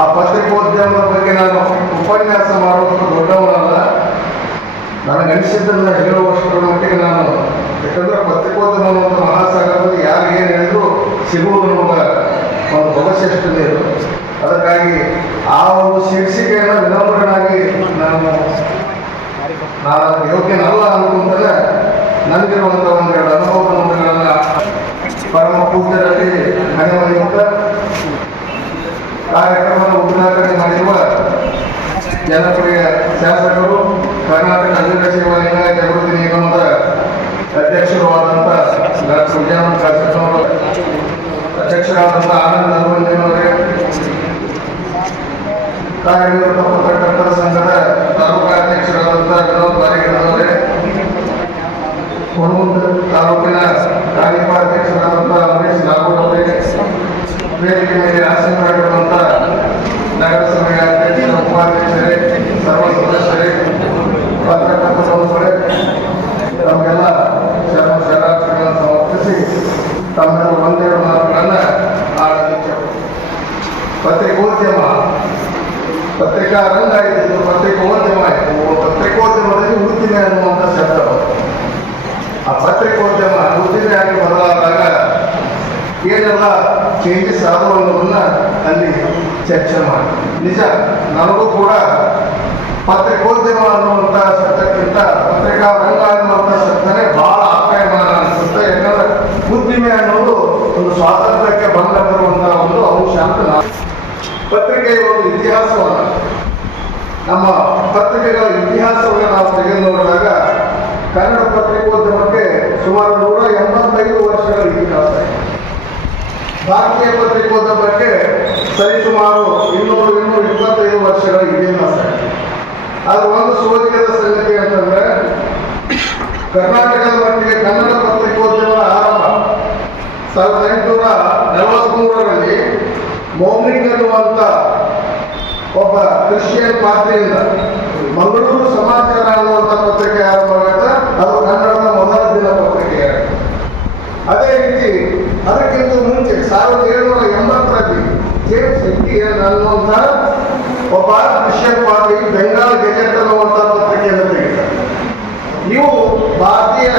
ಆ ಪತ್ರಿಕೋದ್ಯಮದ ಬಗ್ಗೆ ನಾನು ಉಪನ್ಯಾಸ ಮಾಡುವಂಥ ದೊಡ್ಡವನಲ್ಲ. ನನಗನಿಸಿದ್ದನ್ನ ಹೇಳುವಷ್ಟರ ಮಟ್ಟಿಗೆ ನಾನು, ಯಾಕಂದ್ರೆ ಪತ್ರಿಕೋದ್ಯಮ ಅನ್ನುವಂಥ ಮಹಾಸಾಗರದಲ್ಲಿ ಯಾರು ಏನು ಹೇಳಿದ್ರು ಸಿಗುವುದು ನಮಗೆ ಒಂದು ಭವಿಷ್ಯಷ್ಟು ಅದಕ್ಕಾಗಿ ಆ ಒಂದು ಶೀರ್ಷಿಕೆಯನ್ನು ವಿನಮ್ರನಾಗಿ ನಾನು ನಾನು ಯೋಗ್ಯನಲ್ಲ ಅನ್ಕೊಂತಲೇ ನನಗಿರುವಂಥ ಒಂದೆರಡು ಒಂದು ನಮೂನೆಗಳನ್ನ ಪರಮ ಪೂಜರಲ್ಲಿ ಮನೆ ಮನೆಯಿಂದ ಕಾರ್ಯಕ್ರಮದ ಉದ್ಘಾಟನೆ ಮಾಡಿರುವ ಜನಪ್ರಿಯ ಶಾಸಕರು, ಕರ್ನಾಟಕ ಸೇವಾ ಲಿಂಗಾಯತ ಅಭಿವೃದ್ಧಿ ನಿಗಮದ ಅಧ್ಯಕ್ಷರು ಆದಂಥ ಸುಜಾನಂದ ಕಾಶಪ್ಪನವರು ಅಧ್ಯಕ್ಷರಾದಂಥ ಆನಂದ್ ಅರವಿಂದನವರೇ ಕಾರ್ಯನಿರತ ಪತ್ರಕರ್ತರ ಸಂಘದ ತಾಲೂಕಾ ಅಧ್ಯಕ್ಷರಾದಂಥ ವಿನೋದ್ ಬಾರಿಗಿರದವರೇ ಹುಣಮುಂದ ತಾಲೂಕಿನ ಕಾರ್ಯಪಾಧ್ಯಕ್ಷರಾದಂಥ ಅಮರೇಶ್ ನಾಗೋಡ್ ಅವರೇ ವೇದಿಕೆ ಮೇಲೆ ಆಸೀನರಾಗಿರುವಂಥ ನಗರಸಭೆಯ ಅಧ್ಯಕ್ಷರ ಉಪಾಧ್ಯಕ್ಷರೇ ಸರ್ವ ಸದಸ್ಯರೇ ಪತ್ರಕರ್ತ ಬಂಧುಗಳೇ ತಮಗೆಲ್ಲ ಶರಣ ಶರಣಾರ್ಥಿಗಳನ್ನು ಸಮರ್ಪಿಸಿ ತಮ್ಮೆಲ್ಲ ಒಂದೆರಡು ಮಾತುಗಳನ್ನು ಪತ್ರಿಕೋದ್ಯಮ. ಪತ್ರಿಕಾ ರಂಗ ಇದ್ದಿದ್ದು ಪತ್ರಿಕೋದ್ಯಮ ಆಯಿತು. ಪತ್ರಿಕೋದ್ಯಮದಲ್ಲಿ ಉದ್ದಿಮೆ ಅನ್ನುವಂಥ ಶಬ್ದ. ಆ ಪತ್ರಿಕೋದ್ಯಮ ಉದ್ದಿಮೆಯಾಗಿ ಬದಲಾದಾಗ ಏನೆಲ್ಲ ಚೇಂಜಸ್ ಆದವು ಚರ್ಚೆ ಮಾಡಿ. ನಿಜ ನನಗೂ ಕೂಡ ಪತ್ರಿಕೋದ್ಯಮ ಅನ್ನುವಂಥ ಶಬ್ದಕ್ಕಿಂತ ಪತ್ರಿಕಾ ರಂಗ ಅನ್ನುವಂಥ ಶಬ್ದನೇ ಬಹಳ ಆಪ್ಯಾಯಮಾನ ಅನಿಸುತ್ತೆ. ಯಾಕಂದ್ರೆ ಉದ್ದಿಮೆ ಅನ್ನೋದು ಒಂದು ಸ್ವಾತಂತ್ರ್ಯಕ್ಕೆ ಬಂದ ಬರುವಂತಹ ಒಂದು ಅಂಶ ಅಂತ ನಾನು ಪತ್ರಿಕೆಯ ಒಂದು ಇತಿಹಾಸವನ್ನು ನಮ್ಮ ಪತ್ರಿಕೆಗಳ ಇತಿಹಾಸವನ್ನು ನಾವು ತೆಗೆದು ನೋಡಿದಾಗ ಕನ್ನಡ ಪತ್ರಿಕೋದ್ಯಮಕ್ಕೆ ಸುಮಾರು ನೂರ ಎಂಬತ್ತೈದು ವರ್ಷಗಳ ಇತಿಹಾಸ ಭಾರತೀಯ ಪತ್ರಿಕೋದ್ಯಮಕ್ಕೆ ಸರಿಸುಮಾರು ಇನ್ನೂರು ಇನ್ನೂರ ಇಪ್ಪತ್ತೈದು ವರ್ಷಗಳ ಇತಿಹಾಸ. ಅದು ಒಂದು ಸೋಜಿಗದ ಸಂಗತಿ ಅಂತಂದ್ರೆ, ಕರ್ನಾಟಕದ ಮಟ್ಟಿಗೆ ಕನ್ನಡ ಪತ್ರಿಕೋದ್ಯಮದ ಆರಂಭ ಸಾವಿರದ ಎಂಟುನೂರ ನಲವತ್ಮೂರರಲ್ಲಿ ಮೌನಿಂಗ್ ಅನ್ನುವಂಥ ಒಬ್ಬ ಕ್ರಿಶ್ಚಿಯನ್ ಪಾತ್ರೆಯಿಂದ ಮಂಗಳೂರು ಸಮಾಚಾರ ಅನ್ನುವಂಥ ಪತ್ರಿಕೆ ಆರಂಭವಾಗುತ್ತೆ ಅದು ಕನ್ನಡದ ಮೊದಲ ದಿನ ಪತ್ರಿಕೆ ಅದೇ ರೀತಿ ಅದಕ್ಕಿಂತ ಮುಂಚೆ ಸಾವಿರದ ಏಳುನೂರ ಎಂಬತ್ತರಲ್ಲಿ ಜೇಮ್ಸ್ ಇಂಡಿಯನ್ ಅನ್ನುವಂಥ ಒಬ್ಬ ಪಾತ್ರಿ ಬೆಂಗಾಲ್ ಗೆಜೆಟ್ ಅನ್ನುವಂಥ ಪತ್ರಿಕೆಯನ್ನು ತೆಗೆದ ಇವು ಭಾರತೀಯ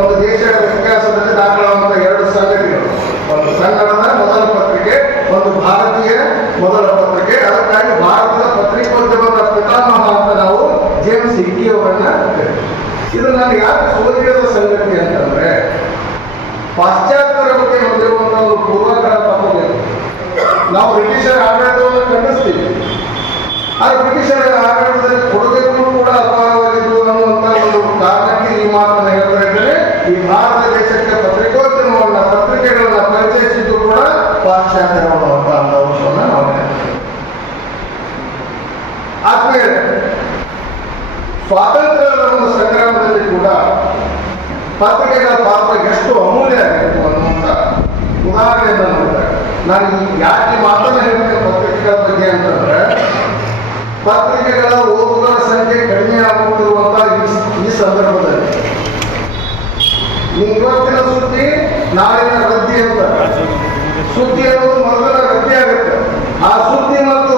ಒಂದು ದೇಶದ ಇತಿಹಾಸದಲ್ಲಿ ದಾಖಲಾದಂಥ ಎರಡು ಸಂಗತಿಗಳು. ಒಂದು ಕನ್ನಡದ ಮೊದಲ ಪತ್ರಿಕೆ, ಒಂದು ಭಾರತೀಯ ಮೊದಲ ಪತ್ರಿಕೆ. ಅದಕ್ಕಾಗಿ ಭಾರತದ ಪತ್ರಿಕೋದ್ಯಮದ ಪಿತಾಮಹ ಅಂತ ನಾವು ಜೇಮ್ಸ್ ಕರೀತೀವಿ. ಇದು ನನಗೆ ಯಾಕೆ ಸೋಜಿರದ ಸಂಗತಿ ಅಂತಂದ್ರೆ ಪಾಶ್ಚಾತ್ಯರ ಬಗ್ಗೆ ಹೊಂದಿರುವಂತಹ ಒಂದು ಪೂರ್ವಾಗ್ರಹ ತಪ್ಪಬೇಕು ನಾವು ಬ್ರಿಟಿಷರ ಆಡಳಿತವನ್ನು ಖಂಡಿಸ್ತೀವಿ ಆ ಬ್ರಿಟಿಷರ ಆಡಳಿತದಲ್ಲಿ ಕೊಡುಗೆಗಳು ಕೂಡ ಅಪಾರವಾಗಿದ್ದು ಅನ್ನುವಂಥ ಒಂದು ಕಾರಣಕ್ಕೆ ಈ ಮಾತನ್ನು ಹೇಳ್ತಾ ಇದ್ದೇನೆ ಈ ಭಾರತ ದೇಶಕ್ಕೆ ಪತ್ರಿಕೋದ್ಯಮವನ್ನ ಪತ್ರಿಕೆಗಳನ್ನ ಪರಿಚಯಿಸಿದ್ದು ಕೂಡ ಪಾಶ್ಚಾತ್ಯರು ಅನ್ನುವಂಥ ಒಂದು ಅಂಶವನ್ನು ನಾವು ಹೇಳ್ತೇವೆ ಆದ್ಮೇಲೆ ಸ್ವಾತಂತ್ರ್ಯದ ಒಂದು ಸಂಗ್ರಾಮದಲ್ಲಿ ಕೂಡ ಪತ್ರಿಕೆಗಳ ಪಾತ್ರ ಎಷ್ಟು ಅಮೂಲ್ಯ ಆಗಿತ್ತು ಅನ್ನುವಂಥ ಉದಾಹರಣೆಯನ್ನು ನೋಡಿದಾಗ ನಾನು ಯಾಕೆ ಮಾತನ್ನ ಹೇಳ್ತೇನೆ ಪತ್ರಿಕೆಗಳ ಬಗ್ಗೆ ಅಂತಂದ್ರೆ, ಪತ್ರಿಕೆಗಳ ಓದುಗರ ಸಂಖ್ಯೆ ಕಡಿಮೆ ಆಗುತ್ತಿರುವಂತ ಈ- ಸಂದರ್ಭದಲ್ಲಿ. ಇವತ್ತಿನ ಸುದ್ದಿ, ನಾಳಿನ ರದ್ದಿ ಅಂತ. ಸುದ್ದಿ ಅನ್ನೋದು ಮೊದಲ ರದ್ದಿ ಆಗುತ್ತೆ. ಆ ಸುದ್ದಿ ಮತ್ತು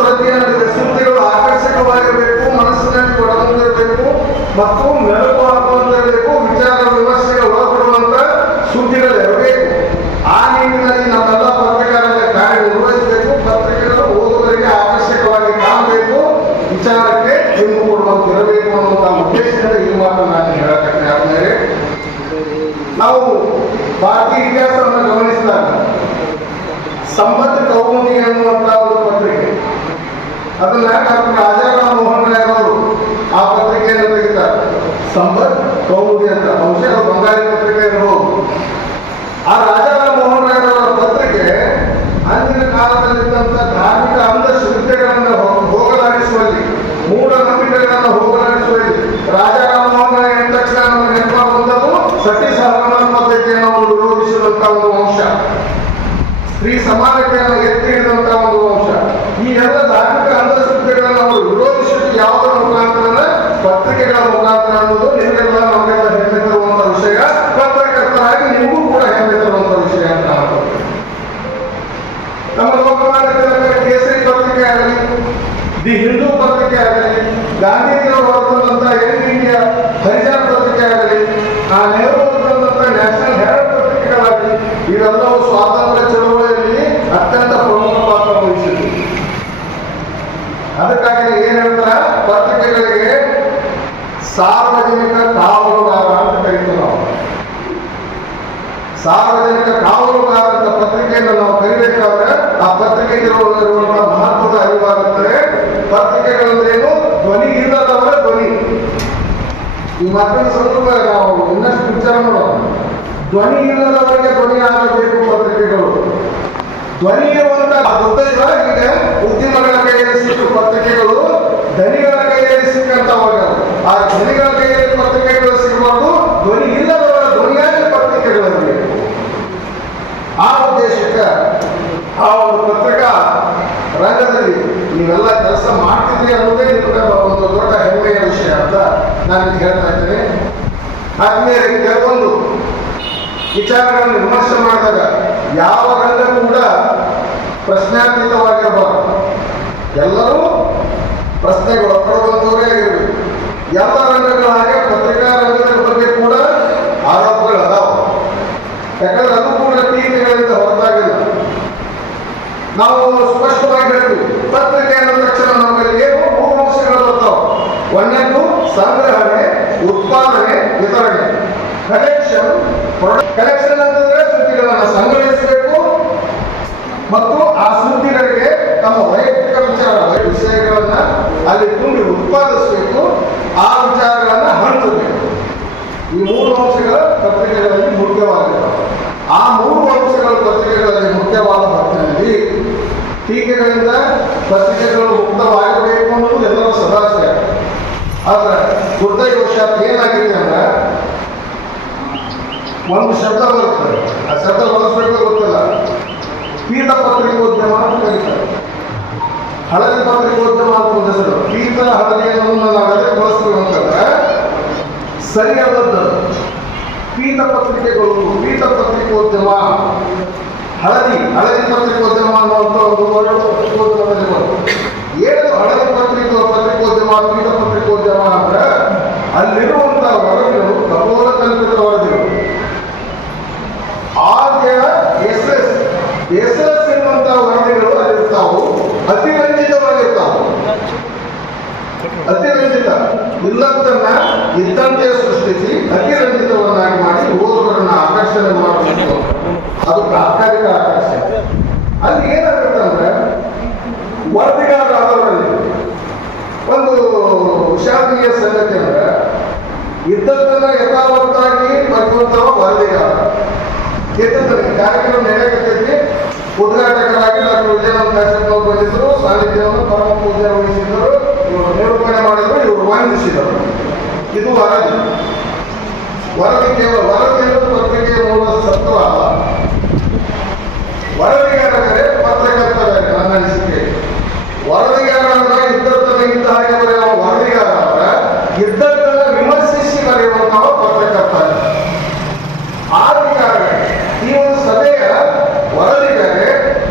ಕೌಮುದಿ ಅನ್ನುವಂತಹ ಒಂದು ಪತ್ರಿಕೆ ಅದನ್ನ ಡಾಕ್ಟರ್ ರಾಜಾರಾಮ್ ಮೋಹನ್ ರಾಯ್ ಅವರು ಆ ಪತ್ರಿಕೆಯನ್ನು ತೆಗಿತಾರೆ ಸಂಬತ್ ಕೌಮುದಿ ಅಂತ ಬಹುಶಃ ಬಂಗಾಳಿ ಪತ್ರಿಕೆ ಇರಬಹುದು ಆ ರಾಜಾರಾಮ್ ಮೋಹನ್ ರಾಯ್ ಅವರ ಪತ್ರಿಕೆ ಅಂದಿನ ಕಾಲದಲ್ಲಿದ್ದಂಥ ಧಾರ್ಮಿಕ ಅಂಧಶ್ರದ್ಧೆಗಳನ್ನು ಹೋಗಲಾಡಿಸುವಲ್ಲಿ ಮೂಢನಂಬಿಕೆಗಳನ್ನು ಹೋಗಲಾಡಿಸುವಲ್ಲಿ ರಾಜಾರಾಮ್ ಮೋಹನ್ ರಾಯ್ ಎಂದ ತಕ್ಷಣ ನಮಗೆ ನೆನಪಾಗುವಂಥದ್ದು ಸತಿ ಸಹಗಮನ ಪದ್ಧತಿಯನ್ನು ಅವರು ವಿರೋಧಿಸಿದಂಥ ಒಂದು ಅಂಶ ಸ್ತ್ರೀ ಸಮಾನತೆಯನ್ನು ಎತ್ತಿ ಹಿಡಿದಂತ ಒಂದು ಅಂಶ ಈ ಎಲ್ಲ ಧಾರ್ಮಿಕ ಅಂಧಶ್ರದ್ಧೆಗಳನ್ನು ಅವರು ವಿರೋಧಿಸಿದ್ದು ಯಾವುದರ ಮುಖಾಂತರ ಪತ್ರಿಕೆಗಳ ಮುಖಾಂತರ ಅನ್ನೋದು ನಿಮಗೆಲ್ಲ ನಮಗೆಲ್ಲ ಹೆಮ್ಮೆ ತರುವಂತ ವಿಷಯ ಪತ್ರಕರ್ತರಾಗಿ ನಿಮಗೂ ಕೂಡ ಹೆಮ್ಮೆ ತರುವಂತ ವಿಷಯ ಅಂತ ನಾನು ಅನ್ಕೊಳ್ತೀನಿ. ನಮ್ಮ ಲೋಕಮಾನ್ಯ ತಿಲಕರ ಕೇಸರಿ ಪತ್ರಿಕೆ ದಿ ಹಿಂದೂ ಪತ್ರಿಕೆ ಆಗಲಿ ಗಾಂಧೀಜಿಯವರು ಹೊರತಂದಂತ ಯಂಗ್ ಇಂಡಿಯಾ ಹರಿಜನ್ ಪತ್ರಿಕೆ ಆಗಲಿ ಆ ನೆಹರು ಹೊರತಂದಂತ ನ್ಯಾಷನಲ್ ಹೆರಾಲ್ಡ್ ಪತ್ರಿಕೆಗಳಾಗಲಿ ಇವೆಲ್ಲವೂ ಸ್ವಾತಂತ್ರ್ಯ ಚಳವಳಿಯಲ್ಲಿ ಅತ್ಯಂತ ಪ್ರಮುಖ ಪಾತ್ರ ವಹಿಸಿದ್ವು ಅದಕ್ಕಾಗಿ ಏನ್ ಹೇಳ್ತಾರ ಪತ್ರಿಕೆಗಳಿಗೆ ಸಾರ್ವಜನಿಕ ಕಾವಲುಗಾರ ಅಂತ ಕರಿತೀವಿ ನಾವು ಸಾರ್ವಜನಿಕ ಕಾವಲುಗಾರ ಅಂತ ಪತ್ರಿಕೆಯನ್ನು ನಾವು ಕರಿಬೇಕಾದ್ರೆ ಆ ಪತ್ರಿಕೆಗೆ ಇರುವಂತಹ ಮಹತ್ವದ ಅರಿವಾಗುತ್ತದೆ ಪತ್ರಿಕೆಗಳಂದ್ರೇನು ಧ್ವನಿ ಇಲ್ಲದವರ ಧ್ವನಿ ಈ ಮಾತಿನ ಸ್ವಲ್ಪ ನಾವು ಇನ್ನಷ್ಟು ವಿಚಾರ ಧ್ವನಿ ಇಲ್ಲದವರಿಗೆ ಧ್ವನಿ ಆಗಬೇಕು ಪತ್ರಿಕೆಗಳು. ಧ್ವನಿ ಇರುವಂತ ಗೊತ್ತಿಲ್ಲ ಉದ್ಯಮಗಳ ಕೈಯಲ್ಲಿ ಸಿಕ್ಕ ಪತ್ರಿಕೆಗಳು ಧನಿಗಳ ಕೈಯಲ್ಲಿ ಸಿಕ್ಕಂತವಾಗ ಆ ಧನಿಗಳ ಕೈಯಲ್ಲಿ ಪತ್ರಿಕೆಗಳು ಸಿಗಬಾರ್ದು. ಧ್ವನಿ ಇಲ್ಲದವರ ಧ್ವನಿಯಾಗಿ ಪತ್ರಿಕೆಗಳಲ್ಲಿ. ಆ ಉದ್ದೇಶಕ್ಕೆ ಆ ಒಂದು ಪತ್ರಿಕಾ ರಂಗದಲ್ಲಿ ನೀವೆಲ್ಲ ಕೆಲಸ ಮಾಡ್ತಿದ್ರಿ ಅನ್ನೋದೇ ನಿಮಗೆ ಒಂದು ದೊಡ್ಡ ಹೆಮ್ಮೆಯ ವಿಷಯ ಅಂತ ನಾನು ನಿಮ್ಗೆ ಹೇಳ್ತಾ ಇದ್ದೀನಿ ಆದ್ಮೇಲೆ ಕೆಲವೊಂದು ವಿಚಾರಗಳನ್ನು ವಿಮರ್ಶೆ ಮಾಡಿದಾಗ ಯಾವ ರಂಗ ಕೂಡ ಪ್ರಶ್ನಾತೀತವಾಗಿರಬಾರದು. ಎಲ್ಲರೂ ಪ್ರಶ್ನೆಗಳು ಒಳಗೊಂಡವರೇ ಆಗಿರಬೇಕು. ಎಲ್ಲ ರಂಗಗಳ ಹಾಗೆ ಪತ್ರಿಕಾ ರಂಗದ ಬಗ್ಗೆ ಕೂಡ ಆರೋಪಗಳು ಅದಾವ. ಯಾಕಂದ್ರೆ ಅದು ಕೂಡ ಟೀಕೆಗಳಿಂದ ಹೊರತಾಗಿಲ್ಲ. ನಾವು ಸ್ಪಷ್ಟವಾಗಿ ಹೇಳ್ತೀವಿ. ಪತ್ರಿಕೆ ಅಂದ ತಕ್ಷಣ ನಮ್ಮಲ್ಲಿ ಏನು? ಮೂರು ಅಂಶಗಳು ಬರ್ತಾವ ಸಂಗ್ರಹಣೆ ಉತ್ಪಾದನೆ ವಿತರಣೆ. ಕಲೆಕ್ಷನ್ ಕಲೆಕ್ಷನ್ ಅಂತಂದ್ರೆ ಸುದ್ದಿಗಳನ್ನು ಸಂಗ್ರಹಿಸಬೇಕು ಮತ್ತು ಆ ಸುದ್ದಿಗಳಿಗೆ ತಮ್ಮ ವೈಯಕ್ತಿಕ ವಿಚಾರ ವಿಷಯಗಳನ್ನ ಅಲ್ಲಿ ತುಂಬಿ ಉತ್ಪಾದಿಸಬೇಕು, ಆ ವಿಚಾರಗಳನ್ನ ಹಂಚಬೇಕು. ಈ ಮೂರು ಅಂಶಗಳ ಪತ್ರಿಕೆಗಳಲ್ಲಿ ಮುಖ್ಯವಾಗಿರ್ತವೆ ಆ ಮೂರು ಅಂಶಗಳ ಪತ್ರಿಕೆಗಳಲ್ಲಿ ಮುಖ್ಯವಾದ ಹೊತ್ತಿನಲ್ಲಿ ಟೀಕೆಗಳಿಂದ ಪತ್ರಿಕೆಗಳು ಮುಕ್ತವಾಗಬೇಕು ಅನ್ನೋದು ಎಲ್ಲರ ಸದಾಶಯ. ಆದ್ರೆ ದುರ್ದೈವಶಾತ್ ಏನಾಗಿದೆ ಅಂದ್ರೆ ಒಂದು ಶಬ್ದ ಬರುತ್ತದೆ ಆ ಶಬ್ದ ಬಳಸಬೇಕು ಗೊತ್ತಿಲ್ಲ. ಪೀಠ ಪತ್ರಿಕೋದ್ಯಮ ಅಂತ ಕರೀತಾರೆ. ಹಳದಿ ಪತ್ರಿಕೋದ್ಯಮ ಅಂತ ಒಂದು ಹೆಸರು. ಪೀಠ ಹಳದಿಯನ್ನು ನಾವೆಲ್ಲ ಬಳಸ್ತೀವಿ ಅಂತಂದ್ರೆ ಸರಿಯಾದದ್ದು ಪೀಠ ಪತ್ರಿಕೆಗಳು, ಪೀಠ ಪತ್ರಿಕೋದ್ಯಮ, ಹಳದಿ ಹಳದಿ ಪತ್ರಿಕೋದ್ಯಮ ಅನ್ನುವಂಥ ಒಂದು ವರ್ಡ್ ಪತ್ರಿಕೋದ್ಯಮದಲ್ಲಿ ಬರುತ್ತೆ ಏನು ಹಳದಿ ಪತ್ರಿಕೋ ಪತ್ರಿಕೋದ್ಯಮ ಪೀತ ಪತ್ರಿಕೋದ್ಯಮ ಅಂದ್ರೆ ಅಲ್ಲಿರುವಂತಹ ವರದಿಗಳು ಕಪೋಲ ಕಲ್ಪಿತ ವರದಿಗಳು. ಆದ್ಯ ಎಸ್ ಎಸ್ ಎಸ್ ಎಸ್ ಎನ್ನುವಂತಹ ವರದಿಗಳು ಅಲ್ಲಿರ್ತಾವು, ಅತಿರಂಜಿತವಾಗಿರ್ತಾವು. ಅತಿರಂಜಿತ ಇಲ್ಲದನ್ನ ಇದ್ದಂತೆ ಸೃಷ್ಟಿಸಿ ಅತಿರಂಜಿತವನ್ನಾಗಿ ಮಾಡಿ ಓದುಗರನ್ನ ಆಕರ್ಷಣೆ ಮಾಡಬೇಕು. ಅದು ತಾತ್ಕಾಲಿಕ ಆಕರ್ಷಣೆ ಅಲ್ಲಿ ಏನಾಗುತ್ತೆ ಅಂದ್ರೆ ವರದಿಗಾರರಲ್ಲಿ ಒಂದು ವಿಷಾದನೀಯ ಸಂಗತಿ ಅಂದ್ರೆ ಇದ್ದದ್ದನ್ನ ಯಥಾವತ್ತಾಗಿ ಬರೆಯುವಂತಹ ವರದಿಗಾರ ಇದ್ದದ್ದನ್ನ ಕಾರ್ಯಕ್ರಮ ನಡೆಯಕತ್ತೈತಿ. ಉದ್ಘಾಟಕರಾಗಿ ಡಾಕ್ಟರ್ ವಿಜಯನಾಥ್ ಕಾಶ್ಯಪ್ ಅವರು ಬಂದಿದ್ರು ಸಾನ್ನಿಧ್ಯವನ್ನು ಪರಮ ಪೂಜೆ ವಹಿಸಿದ್ರು ಇವರು ನಿರೂಪಣೆ ಮಾಡಿದ್ರು. ಇವರು ವಂದಿಸಿದರು ಇದು ವರದಿ. ವರದಿ ಕೇವಲ ವರದಿ ಅನ್ನೋದು ಪತ್ರಿಕೆಯ ಮೂಲ ಸತ್ವ ಅಲ್ಲ ವರದಿಗಾರರೇ ಪತ್ರಕರ್ತರೇ ನನ್ನ ಅನಿಸಿಕೆ ವರದಿಗಾರ ಅಂದ್ರೆ ಇದ್ದದ್ದನ್ನ ಇದ್ದ ಹಾಗೆ ಬರೆಯುವ ವರದಿಗಾರ ಅಂದ್ರೆ ಇದ್ದದ್ದನ್ನ ವಿಮರ್ಶಿಸಿ ಬರೆಯುವಂತಹ ಪತ್ರಕರ್ತ ಆ ವಿಚಾರಗಳು ಈ ಒಂದು ಸಭೆಯ ವರದಿ ಬೇರೆ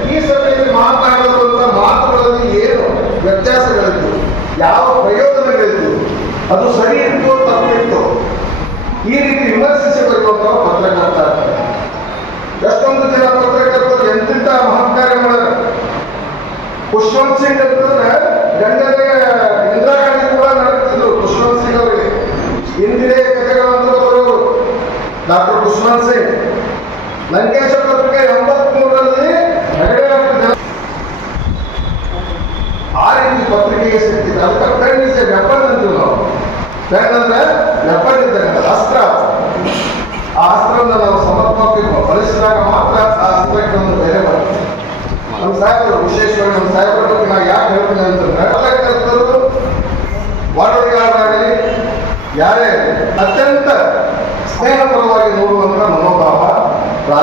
ಈ ಸಭೆಯಲ್ಲಿ ಮಾತನಾಡುವಂತ ಮಾತುಗಳಲ್ಲಿ ಏನು ವ್ಯತ್ಯಾಸಗಳಿತ್ತು ಯಾವ ಪ್ರಯೋಜನಗಳಿತ್ತು ಅದು ಸರಿ ಇತ್ತು ತಪ್ಪಿತ್ತು ಈ ರೀತಿ ವಿಮರ್ಶಿಸಿಕೊಳ್ಳುವಂತಹ ಪತ್ರಕರ್ತ. ಎಷ್ಟೊಂದು ಜನ ಪತ್ರಕರ್ತರು ಎಂತಿಂತ ಮಹತ್ಕಾರ್ಯ ಖುಷ್ವಂತ್ ಸಿಂಗ್ ಅಂತಂದ್ರೆ ಗಂಡನೆ ಇಂದಿರಾ ಗಾಂಧಿ ಕೂಡ ನಡೆಯುತ್ತಿದ್ರು ಖುಷ್ವಂತ್ ಸಿಂಗ್ ಅವರಿಗೆ ಇಂದಿರೆ ಕಥೆಗಳಂತ ಡಾಕ್ಟರ್ ಖುಷ್ವಂತ್ ಸಿಂಗ್ ಲಂಕೇಶ್ವರ ಪತ್ರಿಕೆ ಎಂಬತ್ಮೂರರಲ್ಲಿ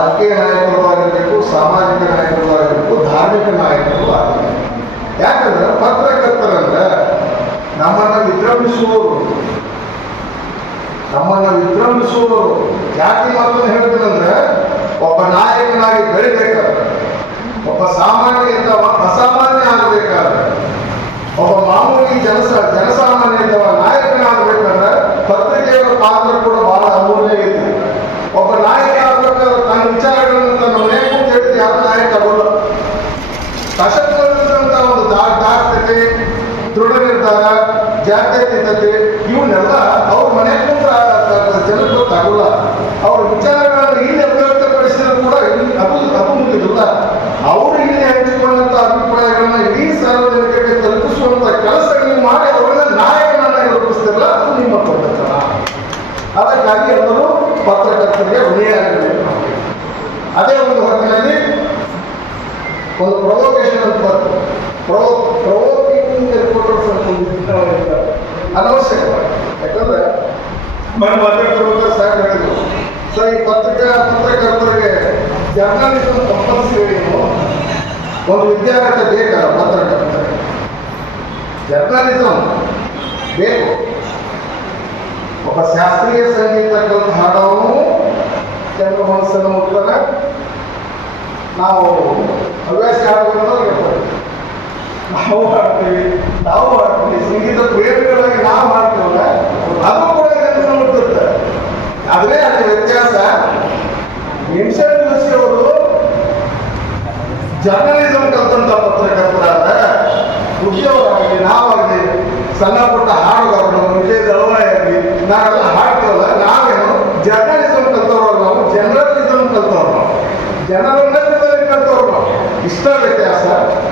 ರಾಜಕೀಯ ನಾಯಕರು ಆಗಿರಬೇಕು ಸಾಮಾಜಿಕ ನಾಯಕರು ಆಗಿರಬೇಕು ಧಾರ್ಮಿಕ ನಾಯಕರು ಆಗಬೇಕು ಯಾಕಂದ್ರೆ ಪತ್ರಕರ್ತರಂದ್ರೆ ನಮ್ಮನ್ನು ವಿಜೃಂಭಿಸುವವರು. ನಮ್ಮನ್ನು ವಿಜೃಂಭಿಸುವವರು. ಜಾತಿ ಮಾತನ್ನು ಹೇಳ್ತೀನಂದ್ರೆ ಒಬ್ಬ ನಾಯಕನಾಗಿ ಬೆಳಿಬೇಕಾದ್ರೆ, ಒಬ್ಬ ಸಾಮಾನ್ಯ ಇದ್ದವ, ಅಸಾಮಾನ್ಯ ಆಗಬೇಕಾದ್ರೆ, ಒಬ್ಬ ಮಾಮೂಲಿ ಜನಸ, ಜನಸಾಮಾನ್ಯ ಇದ್ದವ ನಾಯಕನಾಗಬೇಕಾದ್ರೆ ಪತ್ರಿಕೆಯ ಪಾತ್ರ ಕೂಡ ಜನಕ್ಕೆ ಗೊತ್ತಾಗಲ್ಲ ಅವರ ವಿಚಾರಗಳನ್ನು ಇಲ್ಲಿ ಅಭಿವ್ಯಕ್ತಪಡಿಸಿದ್ರು ಕೂಡ ಅದು ಅದು ಮುಗಿದಿಲ್ಲ ಅವರು ಇಲ್ಲಿ ಹಂಚಿಕೊಂಡಂತ ಅಭಿಪ್ರಾಯಗಳನ್ನ ಇಡೀ ಸಾರ್ವಜನಿಕರಿಗೆ ತಲುಪಿಸುವಂತ ಕೆಲಸ ನೀವು ಮಾಡಿ ಅವರನ್ನ ನಾಯಕನನ್ನ ರೂಪಿಸ್ತಿರಲ್ಲ ಅದು ನಿಮ್ಮ ದೊಡ್ಡತನ ಅದಕ್ಕಾಗಿ ಎಲ್ಲರೂ ಪತ್ರಕರ್ತರಿಗೆ ಋಣಿಯಾಗಬೇಕು ಅದೇ ಒಂದು ಹೊತ್ತಿನಲ್ಲಿ ಒಂದು ಪ್ರೊವೋಕೇಶನ್ ಅಂತ ಬರ್ತದೆ ಪ್ರೊ, ಪ್ರೊವೋಕಿಂಗ್ ರಿಪೋರ್ಟರ್ಸ್ ಅಂತ. ಅನವಶ್ಯಕವಾಗಿ ಯಾಕಂದ್ರೆ ಮನೆ ಮಾತಾಡ್ತಿರುವಾಗ ಸಾಕು ಹೇಳಿದ್ರು ಸೊ ಈ ಪತ್ರಿಕಾ ಪತ್ರಕರ್ತರಿಗೆ ಜರ್ನಲಿಸಮ್ ಕಂಪಲ್ಸರಿಯನ್ನು ಒಂದು ವಿದ್ಯಾರ್ಥಿ ಬೇಕಲ್ಲ ಮಾತಾಡ್ತಾರೆ ಜರ್ನಲಿಸಮ್ ಬೇಕು. ಒಬ್ಬ ಶಾಸ್ತ್ರೀಯ ಸಂಗೀತ ಕಲಿತು ಜನರ ಮನಸ್ಸನ್ನು ಮುಟ್ತಾನೆ ನಾವು ಹವ್ಯಾಸ ಹಾಡುಗಳನ್ನು ನಾವು ಹಾಡ್ತೀವಿ ನಾವು ಹಾಡ್ತೀವಿ. ಸಂಗೀತ ಪ್ರೇಮಿಗಳಾಗಿ ನಾವು ಹಾಡ್ತೀವಲ್ಲ ಅದು ಕೂಡ ಜನರನ್ನು ಮುಟ್ಟುತ್ತೆ ಅದೇ ಅಲ್ಲಿ ವ್ಯತ್ಯಾಸ. ನಿಮಿಷ ಜೋಶಿ ಅವರು ಜರ್ನಲಿಸಂ ಕಲ್ತಂತ ಪತ್ರಕರ್ತರಾದ ಉದ್ಯೋಗವಾಗಿ ನಾವಾಗಲಿ ಸಣ್ಣ ಪುಟ್ಟ ಹಾಡುಗಾರರು ವಿಜಯ ದಳವಾಯಿ ಆಗಲಿ, ನಾವೆಲ್ಲ ಹಾಡ್ತೀವಲ್ಲ, ನಾವೇನು ಜರ್ನಲಿಸಂ ಕಲ್ತವ್ರು ನಾವು ಜರ್ನಲಿಸಂ ಕಲ್ತವ್ರು ನಾವು ಜನರನ್ನ ಕಲ್ತವ್ರು ನಾವು ಇಷ್ಟ ವ್ಯತ್ಯಾಸ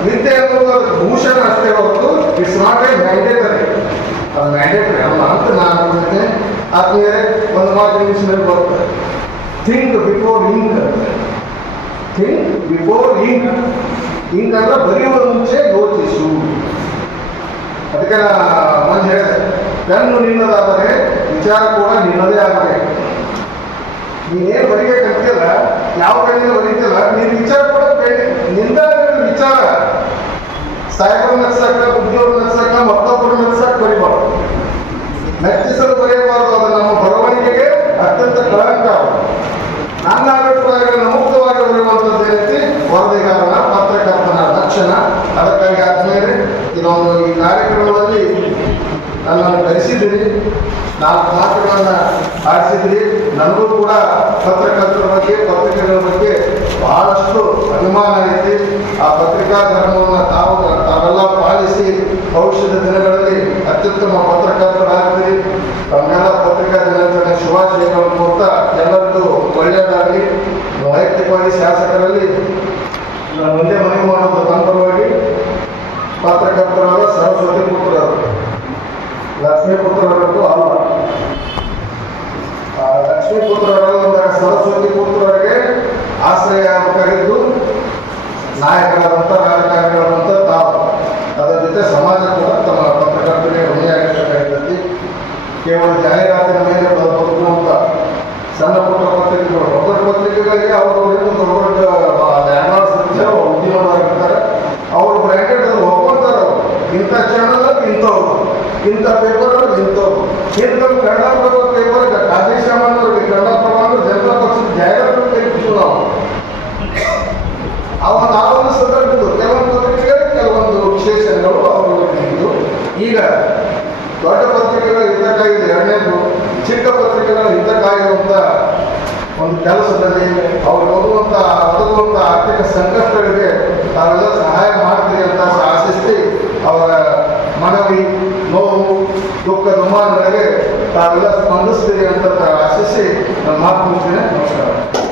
ವಿದ್ಯೆ ಅನ್ನೋದು ಅದಕ್ಕೆ ಭೂಷಣ ಅಷ್ಟೇ ಹೊರತು ಇಟ್ಸ್ ನಾಟ್ ಎ ಮ್ಯಾಂಡೇಟರಿ ಅದು ಮ್ಯಾಂಡೇಟರಿ ಅಲ್ಲ ಅಂತ ನಾನು ಅದೇ ಒಂದು ಮಾತು ಇಂಗ್ಲೀಷ್ನಲ್ಲಿ ಬರುತ್ತೆ think before think before ink ink ಅಂದ್ರೆ ಬರೆಯುವ ಮುಂಚೆ ಯೋಚಿಸು. ಅದಕ್ಕೆ ನಾನು ಹೇಳಿದೆ ಪೆನ್ನು ನಿನ್ನದಾದರೆ, ವಿಚಾರ ಕೂಡ ನಿನ್ನದೇ ಆದರೆ ನೀನೇನು ಬರೀಬೇಕಂತಿಲ್ಲ ಯಾವ ಕಡೆಯಿಂದ ಬರೀತಿಲ್ಲ ನೀನು ವಿಚಾರ ಕೂಡ ನಿಂದ ವಿಚಾರ. ಸಾಹೇಬರು ನಡೆಸಕ ಉದ್ಯೋಗ ನಡೆಸಕ ಮತ್ತೊಬ್ಬರು ನಡೆಸಕ ಬರಿಬಾರ್ದು. ಮೆಚ್ಚಿಸಲು ನಾಲ್ಕು ಮಾತುಗಳನ್ನು ಆಡಿಸಿದ್ರಿ. ನನಗೂ ಕೂಡ ಪತ್ರಕರ್ತರ ಬಗ್ಗೆ, ಪತ್ರಿಕೆಗಳ ಬಗ್ಗೆ ಬಹಳಷ್ಟು ಅನುಮಾನ ಐತಿ. ಆ ಪತ್ರಿಕಾ ಧರ್ಮವನ್ನು ತಾವು ತಾವೆಲ್ಲ ಪಾಲಿಸಿ ಭವಿಷ್ಯದ ದಿನಗಳಲ್ಲಿ ಅತ್ಯುತ್ತಮ ಪತ್ರಕರ್ತರಾಗ್ತೀರಿ. ತಮ್ಮೆಲ್ಲ ಪತ್ರಿಕಾ ದಿನಾಚರಣೆ ಶುಭಾಶಯಗಳನ್ನು ಕೊಡ್ತಾ ಎಲ್ಲರಿಗೂ ಒಳ್ಳೆಯದಾಗಲಿ. ವೈಯಕ್ತಿಕವಾಗಿ ಶಾಸಕರಲ್ಲಿ ಒಂದೇ ಮಾಡೋದು ನನ್ನ ಪರವಾಗಿ ಪತ್ರಕರ್ತರಾದ ಸರಸ್ವತಿ ಪುತ್ರರು. ಲಕ್ಷ್ಮೀ ಪುತ್ರರದ್ದು ಅಲ್ಲ ಆ ಲಕ್ಷ್ಮೀ ಪುತ್ರರಾದಂತಹ ಸರಸ್ವತಿ ಪುತ್ರರಿಗೆ ಆಶ್ರಯ ಕರೆದು ನಾಯಕರಾದಂಥ ರಾಜಕಾರಣಿಗಳಾದಂಥ ತಾವು. ಅದರ ಜೊತೆ ಸಮಾಜ ಕೂಡ ತಮ್ಮ ಪತ್ರಕರ್ತರಿಗೆ ಹೊಣೆಯಾಗಿರ್ತಕ್ಕಂಥದ್ದು ಕೇವಲ ಜಾಹೀರಾತಿನ ಮೇಲೆ ಬದುಕುವಂಥ ಸಣ್ಣ ಪುಟ್ಟ ಪತ್ರಿಕೆಗಳು ದೊಡ್ಡ ಪತ್ರಿಕೆಗಳಿಗೆ ಅವರು ದೊಡ್ಡ ದೊಡ್ಡ ಲ್ಯಾಂಡ್ಮಾರ್ಕ್ ಉದ್ಯಮವಾಗಿರ್ತಾರೆ ಅವರು ಒಪ್ಕೊಂತಾರೆ ಅವರು. ಇಂಥ ಇಂಥವ್ರು ಇಂಥ ಪೇಪರ್ ಇಂಥವ್ರು ಇಂಥ ಕನ್ನಡಪ್ರಭ ಪೇಪರ್ ಕಾಜೇಶ್ಯಾಮನ್ ಅವ್ರಿಗೆ ಕನ್ನಡ ಕನ್ನಡಪ್ರಭ ಅಂದ್ರೆ ಜನತಾ ಪಕ್ಷದ ಜಾಹೀರಾತು ತೆಗೆದು ನಾವು. ಅವನ ಆ ಒಂದು ಸಂದರ್ಭದ್ದು ಕೆಲವೊಂದು ಪತ್ರಿಕೆಗಳು, ಕೆಲವೊಂದು ವಿಶೇಷಗಳು ಅವರು ಇದು ಈಗ ದೊಡ್ಡ ಪತ್ರಿಕೆಗಳು ಕಾಯಿದೆ ಎರಡನೇದು, ಚಿಕ್ಕ ಪತ್ರಿಕೆಗಳು ಇದಕ್ಕಾಗಿರುವಂಥ ಒಂದು ಕೆಲಸದಲ್ಲಿ ಅವ್ರು ಓದುವಂಥ ಒದಗುವಂಥ ಆರ್ಥಿಕ ಸಂಕಷ್ಟಗಳಿಗೆ ತಾವೆಲ್ಲ ಸಹಾಯ ಮಾಡ್ತೀರಿ ಅಂತ ಆಶಿಸಿ ಅವರ ಮನವಿ. ನೋವು ದುಃಖ ದುಮಾನಗಳಿಗೆ ತಾವೆಲ್ಲ ಸ್ಪಂದಿಸ್ತೀರಿ ಅಂತ ಆಶಿಸಿ ನಾನು ಮಾತು ಮುಗಿಸ್ತೇನೆ. ನಮಸ್ಕಾರ.